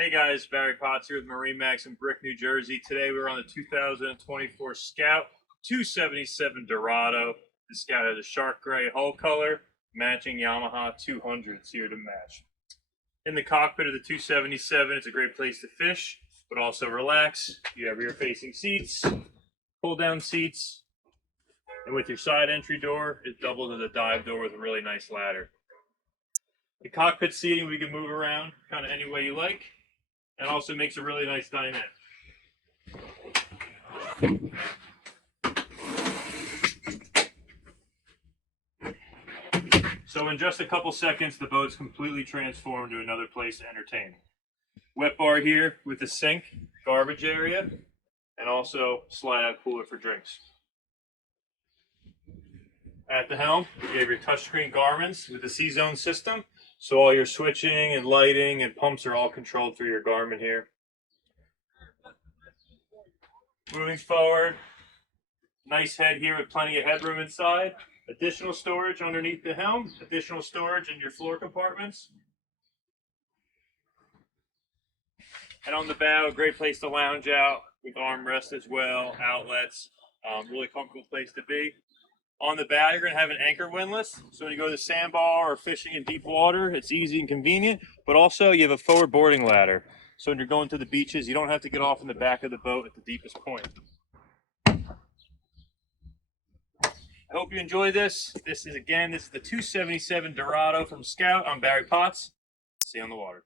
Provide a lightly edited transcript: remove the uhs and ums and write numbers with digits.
Hey guys, Barry Potts here with MarineMax in Brick, New Jersey. Today we're on the 2024 Scout 277 Dorado. The Scout has a shark gray hull color, matching Yamaha 200s here to match. In the cockpit of the 277, it's a great place to fish, but also relax. You have rear-facing seats, pull-down seats, and with your side entry door, it doubles as a dive door with a really nice ladder. The cockpit seating we can move around kind of any way you like, and also makes a really nice dinette. So in just a couple seconds, the boat's completely transformed to another place to entertain. Wet bar here with a sink, garbage area, and also slide-out cooler for drinks. At the helm, you have your touchscreen Garmin's with the C-Zone system, so all your switching and lighting and pumps are all controlled through your Garmin here. Moving forward, nice head here with plenty of headroom inside. Additional storage underneath the helm, additional storage in your floor compartments. And on the bow, a great place to lounge out with armrests as well, outlets, really comfortable place to be. On the bow, you're going to have an anchor windlass, so when you go to the sandbar or fishing in deep water, it's easy and convenient, but also you have a forward boarding ladder. So when you're going to the beaches, you don't have to get off in the back of the boat at the deepest point. I hope you enjoy this. This is the 277 Dorado from Scout. I'm Barry Potts. See you on the water.